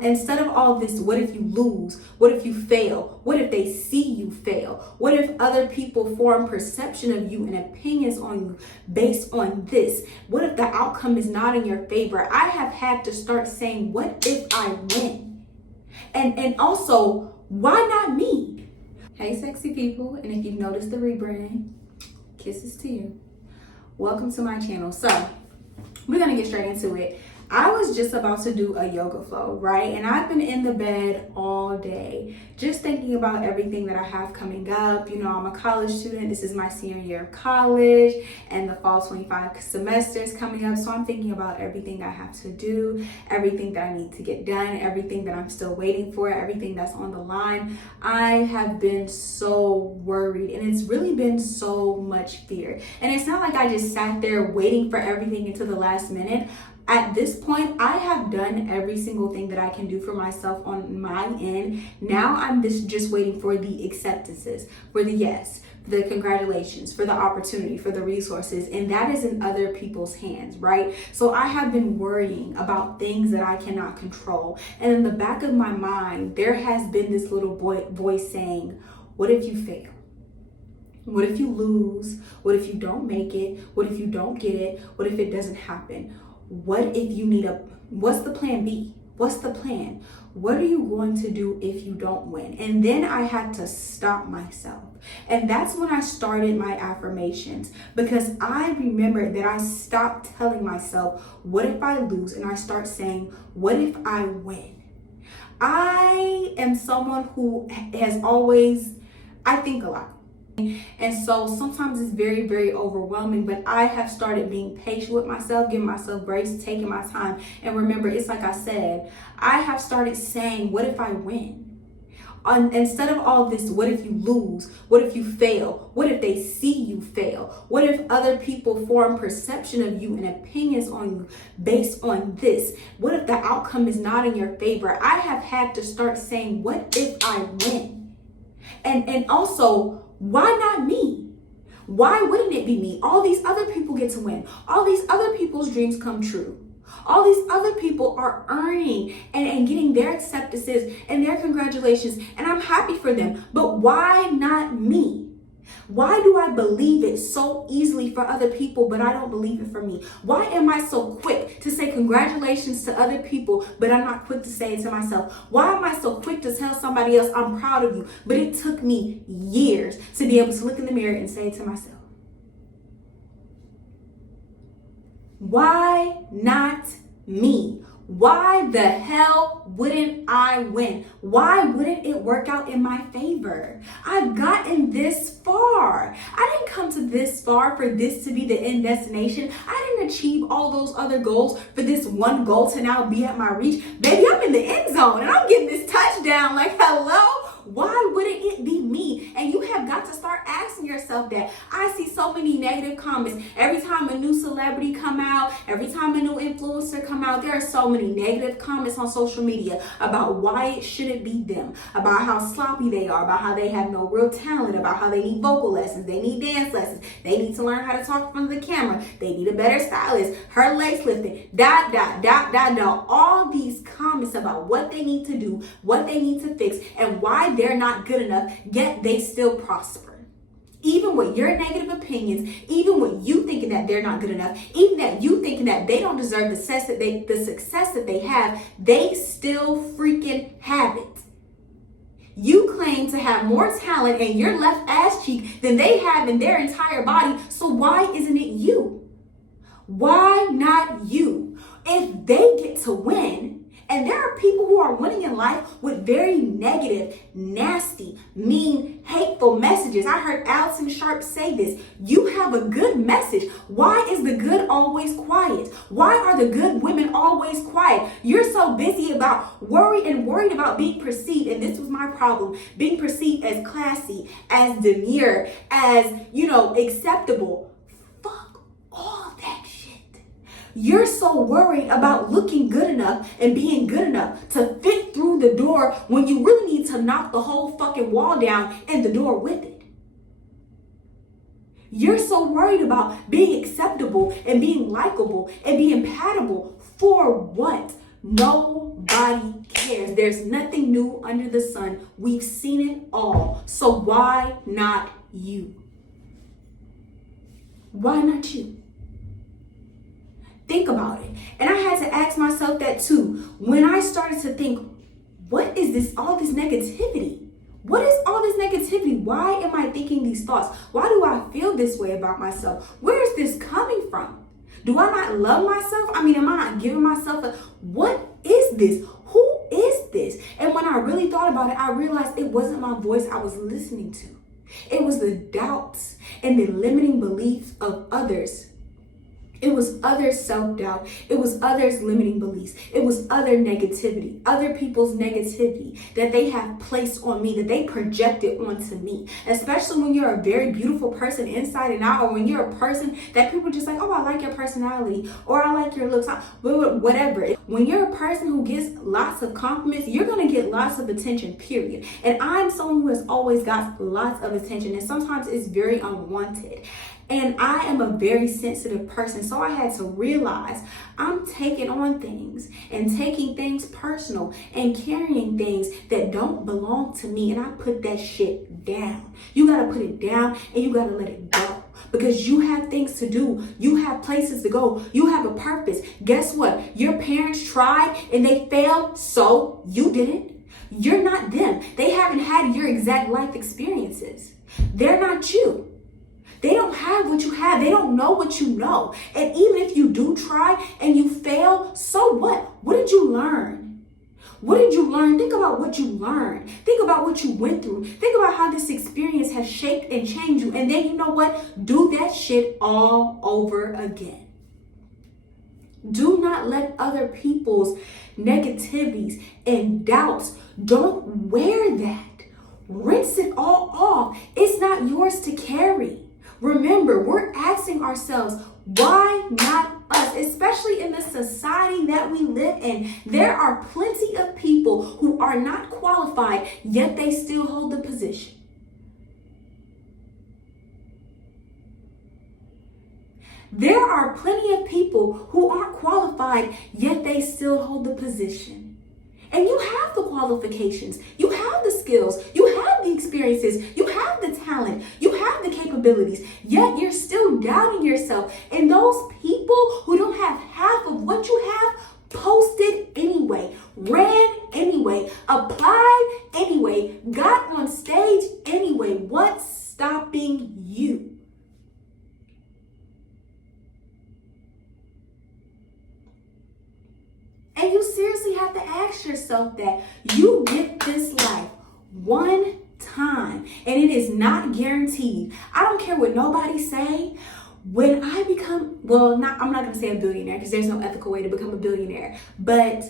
Instead of all this, what if you lose? What if you fail? What if they see you fail? What if other people form perception of you and opinions on you based on this? What if the outcome is not in your favor? I have had to start saying, what if I win? And also, why not me? Hey, sexy people. And if you've noticed the rebrand, kisses to you. Welcome to my channel. So we're going to get straight into it. I was just about to do a yoga flow, right? And I've been in the bed all day, just thinking about everything that I have coming up. You know, I'm a college student. This is my senior year of college and the fall 25 semester is coming up. So I'm thinking about everything I have to do, everything that I need to get done, everything that I'm still waiting for, everything that's on the line. I have been so worried and it's really been so much fear. And it's not like I just sat there waiting for everything until the last minute. At this point, I have done every single thing that I can do for myself on my end. Now I'm just waiting for the acceptances, for the yes, for the congratulations, for the opportunity, for the resources. And that is in other people's hands, right? So I have been worrying about things that I cannot control. And in the back of my mind, there has been this little voice saying, what if you fail? What if you lose? What if you don't make it? What if you don't get it? What if it doesn't happen? What if you what's the plan B? What's the plan? What are you going to do if you don't win? And then I had to stop myself. And that's when I started my affirmations, because I remembered that I stopped telling myself, what if I lose? And I start saying, what if I win? I am someone who has always, I think a lot. And so sometimes it's very, very overwhelming, but I have started being patient with myself, giving myself grace, taking my time. And remember, it's like I said, I have started saying, what if I win? Instead of all this, what if you lose? What if you fail? What if they see you fail? What if other people form perception of you and opinions on you based on this? What if the outcome is not in your favor? I have had to start saying, what if I win? And also, why not me? Why wouldn't it be me? All these other people get to win. All these other people's dreams come true. All these other people are earning and getting their acceptances and their congratulations. And I'm happy for them. But why not me? Why do I believe it so easily for other people, but I don't believe it for me? Why am I so quick to say congratulations to other people, but I'm not quick to say it to myself? Why am I so quick to tell somebody else I'm proud of you, but it took me years to be able to look in the mirror and say it to myself? Why not me? Why the hell wouldn't I win? Why wouldn't it work out in my favor? I've gotten this far. I didn't come to this far for this to be the end destination. I didn't achieve all those other goals for this one goal to now be at my reach. Baby, I'm in the end zone and I'm getting this touchdown. Like, hello? Why wouldn't it be me? And you have got to start asking yourself that. I see so many negative comments. Every time a new celebrity come out, every time a new influencer come out, there are so many negative comments on social media about why it shouldn't be them, about how sloppy they are, about how they have no real talent, about how they need vocal lessons, they need dance lessons, they need to learn how to talk in front of the camera, they need a better stylist, her lace lifting, all these comments about what they need to do, what they need to fix, and why they're not good enough, yet they still prosper. Even with your negative opinions, even with you thinking that they're not good enough, even that you thinking that they don't deserve the success that they have, they still freaking have it. You claim to have more talent in your left ass cheek than they have in their entire body, so why isn't it you? Why not you? If they get to win, and there are people who are winning in life with very negative, nasty, mean, hateful messages. I heard Allison Sharp say this. You have a good message. Why is the good always quiet? Why are the good women always quiet? You're so busy about worried about being perceived. And this was my problem. Being perceived as classy, as demure, as, acceptable. Fuck all that shit. You're so worried about looking good enough and being good enough to fit through the door when you really need to knock the whole fucking wall down and the door with it. You're so worried about being acceptable and being likable and being compatible for what? Nobody cares. There's nothing new under the sun. We've seen it all. So why not you? Why not you? Think about it. And I had to ask myself that too. When I started to think, what is this, all this negativity? What is all this negativity? Why am I thinking these thoughts? Why do I feel this way about myself? Where is this coming from? Do I not love myself? I mean, am I not giving myself what is this? Who is this? And when I really thought about it, I realized it wasn't my voice I was listening to. It was the doubts and the limiting beliefs of others. It was others' self-doubt. It was others' limiting beliefs. It was other negativity, other people's negativity that they have placed on me, that they projected onto me. Especially when you're a very beautiful person inside and out, or when you're a person that people just like, oh, I like your personality, or I like your looks, whatever. When you're a person who gets lots of compliments, you're going to get lots of attention, period. And I'm someone who has always got lots of attention, and sometimes it's very unwanted. And I am a very sensitive person, so I had to realize I'm taking on things and taking things personal and carrying things that don't belong to me, and I put that shit down. You gotta put it down and you gotta let it go, because you have things to do. You have places to go. You have a purpose. Guess what? Your parents tried and they failed, so you didn't. You're not them. They haven't had your exact life experiences. They're not you. They don't have what you have. They don't know what you know. And even if you do try and you fail, so what? What did you learn? What did you learn? Think about what you learned. Think about what you went through. Think about how this experience has shaped and changed you. And then you know what? Do that shit all over again. Do not let other people's negativities and doubts, don't wear that. Rinse it all off. It's not yours to carry. Remember, we're asking ourselves, why not us? Especially in the society that we live in. There are plenty of people who are not qualified, yet they still hold the position. There are plenty of people who aren't qualified, yet they still hold the position. And you have the qualifications, you have the skills, you have the experiences, you have the talent, you have the capabilities, yet you're still doubting yourself. And those people who don't have half of what you have posted anyway, ran anyway, applied anyway, got on stage anyway. What's stopping you? And you seriously have to ask yourself that. You get this life one time, and it is not guaranteed. I don't care what nobody say. When I become, I'm not going to say a billionaire, because there's no ethical way to become a billionaire. But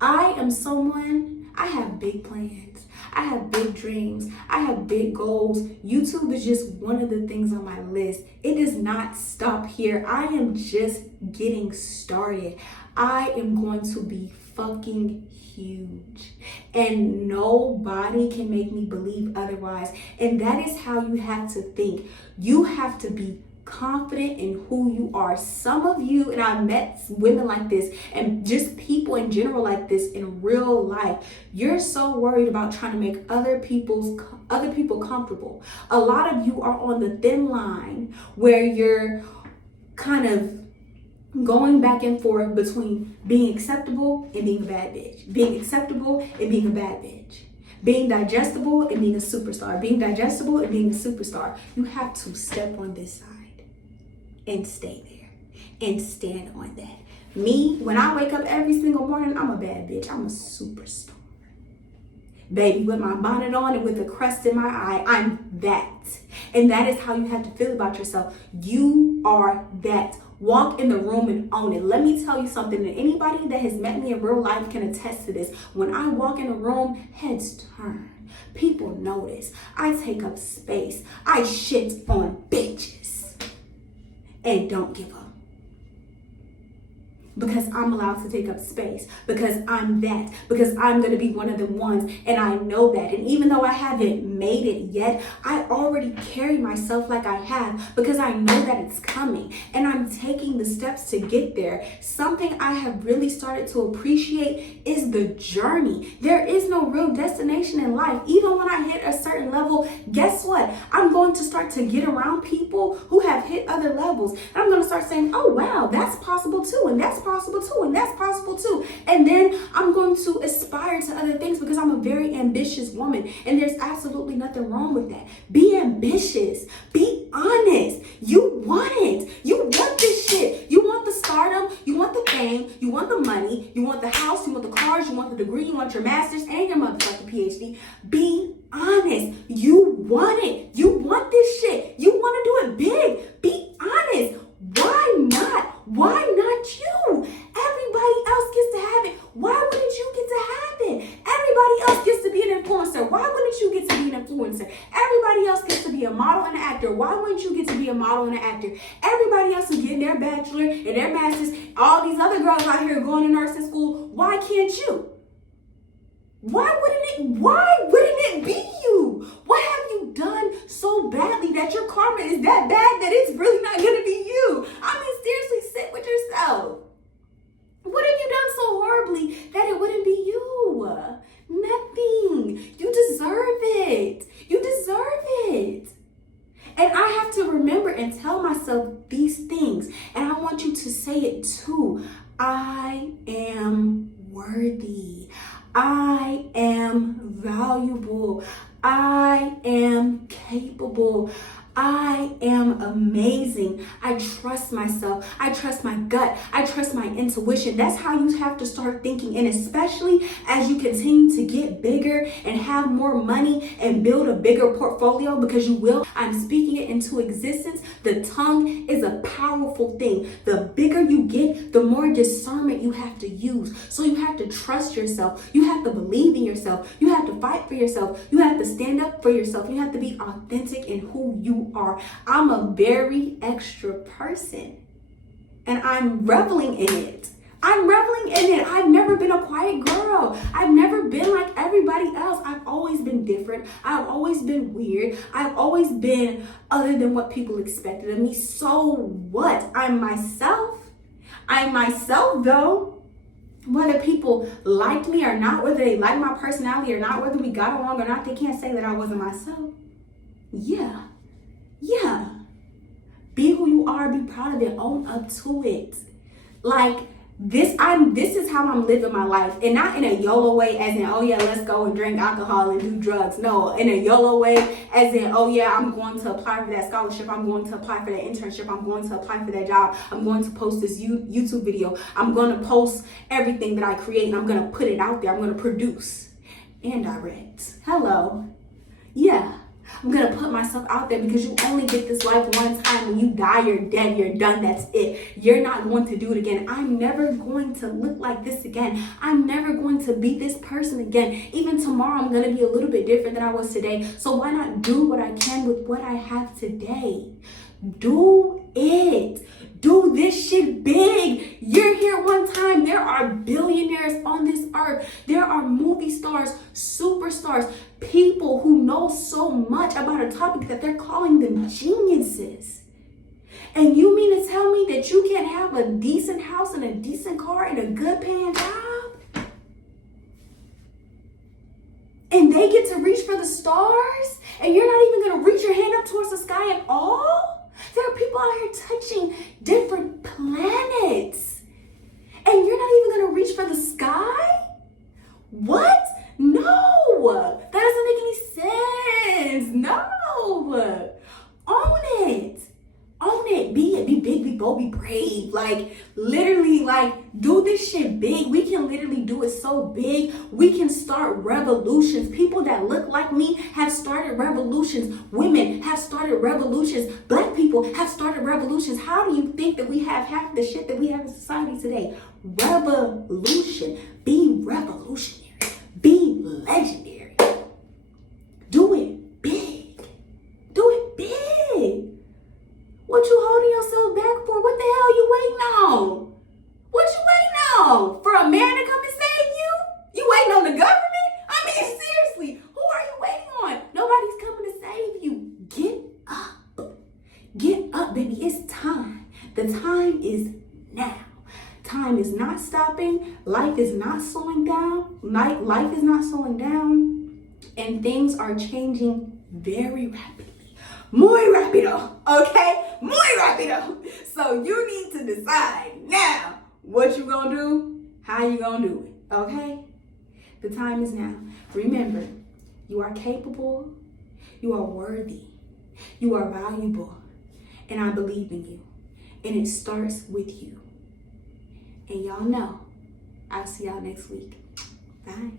I am someone, I have big plans. I have big dreams. I have big goals. YouTube is just one of the things on my list. It does not stop here. I am just getting started. I am going to be fucking huge, and nobody can make me believe otherwise. And that is how you have to think. You have to be confident in who you are. Some of you, and I've met women like this, and just people in general like this in real life, you're so worried about trying to make other people comfortable. A lot of you are on the thin line where you're kind of going back and forth between being acceptable and being a bad bitch, being acceptable and being a bad bitch, being digestible and being a superstar, being digestible and being a superstar. You have to step on this side and stay there and stand on that. Me, when I wake up every single morning, I'm a bad bitch. I'm a superstar. Baby, with my bonnet on and with a crust in my eye, I'm that. And that is how you have to feel about yourself. You are that. Walk in the room and own it. Let me tell you something, and anybody that has met me in real life can attest to this. When I walk in a room, heads turn. People notice. I take up space. I shit on bitches. And don't give up. because I'm allowed to take up space, because I'm that, because I'm going to be one of the ones, and I know that. And even though I haven't made it yet, I already carry myself like I have because I know that it's coming, and I'm taking the steps to get there. Something I have really started to appreciate is the journey. There is no real destination in life. Even when I hit a certain level, guess what? I'm going to start to get around people who have hit other levels, and I'm going to start saying, oh wow, that's possible too, and that's possible too, and that's possible too. And then I'm going to aspire to other things because I'm a very ambitious woman, and there's absolutely nothing wrong with that. Be ambitious. Be honest. You want it. You want this shit. You want the stardom. You want the fame. You want the money. You want the house. You want the cars. You want the degree. You want your master's and your motherfucking PhD. Be honest. You want it. You want this shit. You want to do it big. Be honest. Why not? Why not you? Everybody else gets to have it. Why wouldn't you get to have it? Everybody else gets to be an influencer. Why wouldn't you get to be an influencer? Everybody else gets to be a model and an actor. Why wouldn't you get to be a model and an actor? Everybody else is getting their bachelor and their master's. All these other girls out here going to nursing school. Why can't you? Why wouldn't it be you? What have you done so badly that your karma is that bad that it's really not going to be you? I mean, seriously, sit with yourself. What have you done so horribly that it wouldn't be you? Nothing. You deserve it. You deserve it. And I have to remember and tell myself these things. And I want you to say it too. I am worthy. I am valuable. I am capable. I am amazing. I trust myself. I trust my gut. I trust my intuition. That's how you have to start thinking. And especially as you continue to get bigger and have more money and build a bigger portfolio, because you will. I'm speaking it into existence. The tongue is a powerful thing. The bigger you get, the more discernment you have to use. So you have to trust yourself. You have to believe in yourself. You have to fight for yourself. You have to stand up for yourself. You have to be authentic in who you are. I'm a very extra person, and I'm reveling in it. I'm reveling in it. I've never been a quiet girl. I've never been like everybody else. I've always been different. I've always been weird. I've always been other than what people expected of me. So what? I'm myself. I'm myself though. Whether people like me or not, whether they like my personality or not, whether we got along or not, they can't say that I wasn't myself. Yeah. Be who you are, be proud of it, own up to it. Like this is how I'm living my life. And not in a YOLO way as in, oh yeah, let's go and drink alcohol and do drugs. No, in a YOLO way as in, oh yeah, I'm going to apply for that scholarship. I'm going to apply for that internship. I'm going to apply for that job. I'm going to post this YouTube video. I'm going to post everything that I create, and I'm going to put it out there. I'm going to produce and direct. Hello. Yeah. I'm going to put myself out there because you only get this life one time. When you die, you're dead. You're done. That's it. You're not going to do it again. I'm never going to look like this again. I'm never going to be this person again. Even tomorrow, I'm going to be a little bit different than I was today. So why not do what I can with what I have today? Do it. Do this shit big. You're here one time. There are billionaires on this earth. There are movie stars, superstars, people who know so much about a topic that they're calling them geniuses. And you mean to tell me that you can't have a decent house and a decent car and a good paying job? And they get to reach for the stars? And you're not even going to reach your hand up towards the sky at all? There are people out here touching different planets, and you're not even going to reach for the sky? What? No, that doesn't make any sense. No. Own it. Own it. Be it. Be big, be bold, be brave. Like, literally, like, do this shit big. We can literally do it so big. We can start revolutions. People that look like me have started revolutions. Women have started revolutions. Black people have started revolutions. How do you think that we have half the shit that we have in society today? Revolution. Be revolutionary. Be legendary. Do it big. Do it big. What you holding yourself back for? What the hell you waiting on? What you not stopping. Life is not slowing down. Life is not slowing down. And things are changing very rapidly. Muy rapido, okay? Muy rapido. So you need to decide now what you gonna do, how you gonna do it, okay? The time is now. Remember, you are capable, you are worthy, you are valuable, and I believe in you. And it starts with you. And y'all know, I'll see y'all next week. Bye.